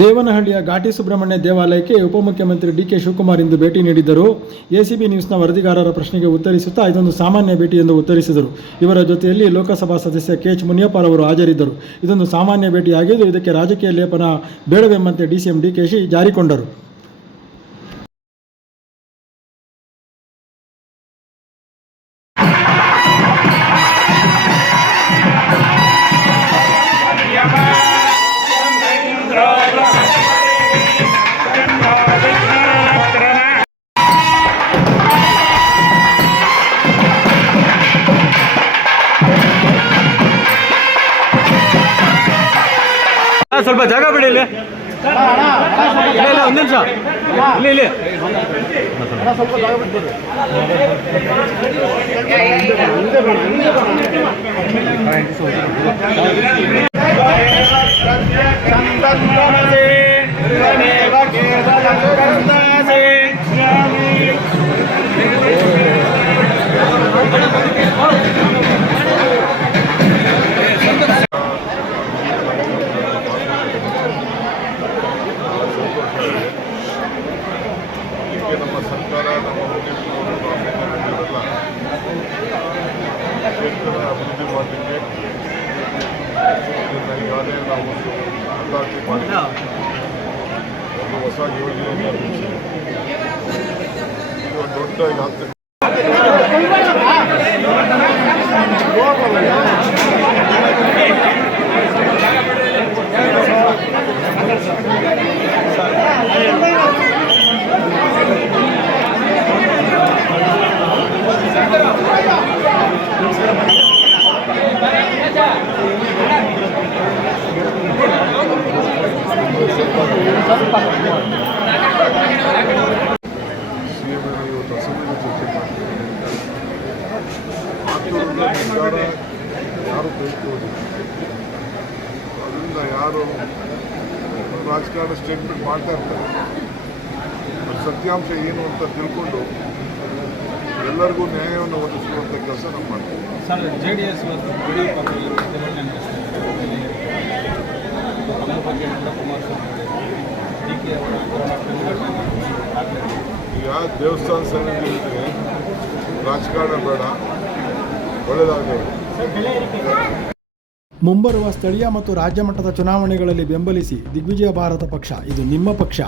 ದೇವನಹಳ್ಳಿಯ ಘಾಟಿ ಸುಬ್ರಹ್ಮಣ್ಯ ದೇವಾಲಯಕ್ಕೆ ಉಪಮುಖ್ಯಮಂತ್ರಿ D K Shivakumar ಇಂದು ಭೇಟಿ ನೀಡಿದ್ದರು. ಎಸಿಬಿ ನ್ಯೂಸ್ನ ವರದಿಗಾರರ ಪ್ರಶ್ನೆಗೆ ಉತ್ತರಿಸುತ್ತಾ ಇದೊಂದು ಸಾಮಾನ್ಯ ಭೇಟಿ ಎಂದು ಉತ್ತರಿಸಿದರು. ಇವರ ಜೊತೆಯಲ್ಲಿ ಲೋಕಸಭಾ ಸದಸ್ಯ ಕೆ ಎಚ್ ಮುನಿಯಪ್ಪ ಅವರು ಹಾಜರಿದ್ದರು. ಇದೊಂದು ಸಾಮಾನ್ಯ ಭೇಟಿಯಾಗಿದ್ದು ಇದಕ್ಕೆ ರಾಜಕೀಯ ಲೇಪನ ಬೇಡವೆಂಬಂತೆ ಡಿಸಿಎಂ ಡಿಕೆಶಿ ಜಾರಿಕೊಂಡರು. ಸ್ವಲ್ಪ ಜಾಗ ಬಿಡಿ ಇಲ್ಲಿ ಇಲ್ಲ, ಇಲ್ಲ, ಒಂದ್ ನಿಮಿಷ ಇಲ್ಲಿ ಇಲ್ಲಿ ಹೀಗೆ ಸರ್ಕಾರ ನಮ್ಮ ಮುಖ್ಯಮಂತ್ರಿಗಳು ರಾಮಚಂದ್ರರೆಲ್ಲ ಕ್ಷೇತ್ರದ ಅಭಿವೃದ್ಧಿ ಮಾಡಲಿಕ್ಕೆ ಇದನ್ನ ಈಗಾಗಲೇ ನಾವು ಒಂದು ಅಂದಾಜು ಮಾಡಿ ಒಂದು ಹೊಸ ಯೋಜನೆಯನ್ನು ರೂಪಿಸಿದೆ ಇದು ಒಂದು ದೊಡ್ಡ ಯಾತ್ರೆ ನಿರ್ಧಾರ ಯಾರು ಕೈಗೊಳ್ಳಿಲ್ಲ ಅದರಿಂದ ಯಾರು ರಾಜಕಾರಣ ಸ್ಟೇಟ್ಮೆಂಟ್ ಮಾಡ್ತಾ ಇರ್ತಾರೆ? ಸತ್ಯಾಂಶ ಏನು ಅಂತ ತಿಳ್ಕೊಂಡು ಎಲ್ಲರಿಗೂ ನ್ಯಾಯವನ್ನು ಒದಗಿಸುವಂಥ ಕೆಲಸ ನಾವು ಮಾಡ್ತೀವಿ ಡಿ ಕೆ ಈಗ ದೇವಸ್ಥಾನ ಸನ್ನಿಧಿಯಲ್ಲಿ ರಾಜಕಾರಣ ಬೇಡ ಒಳ್ಳೆಯದಾಗಲಿ ಮುಂಬರುವ ಸ್ಥಳೀಯ ಮತ್ತು ರಾಜ್ಯ ಮಟ್ಟದ ಚುನಾವಣೆಗಳಲ್ಲಿ ಬೆಂಬಲಿಸಿ ದಿಗ್ವಿಜಯ ಭಾರತ ಪಕ್ಷ, ಇದು ನಿಮ್ಮ ಪಕ್ಷ.